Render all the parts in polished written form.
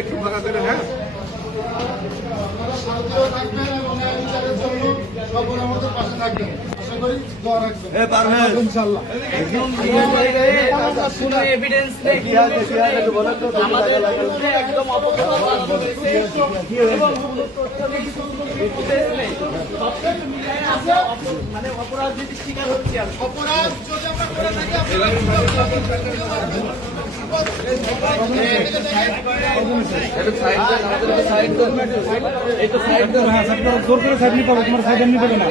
একটু ফাঁকা করে, হ্যাঁ। আমাদের পাশে থাকবেন, আশা করি দোয়া রাখবেন ইনশাআল্লাহ। কোনো এভিডেন্স নেই, আমাদের বিরুদ্ধে একদম মানে অপরাধ যদি স্বীকার হচ্ছে, অপরাধ যদি আমরা করে থাকি জোর করে সাইড নিতে হবে, তোমার সাইড এমনি দেবে না।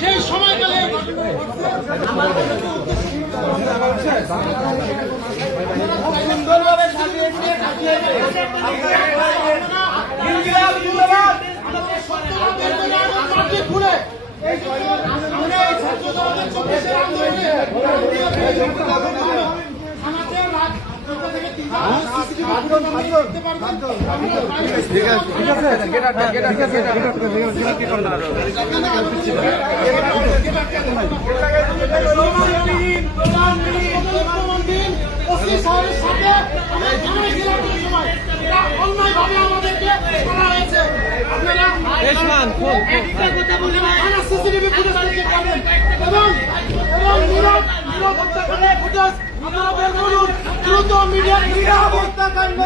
সেই সময়কালে সুন্দরভাবে সাজিয়ে ঘুরে এই ছাত্র জনতার 24 আন্দোলনে দ্রুত মিডিয়া হত্যাকাণ্ড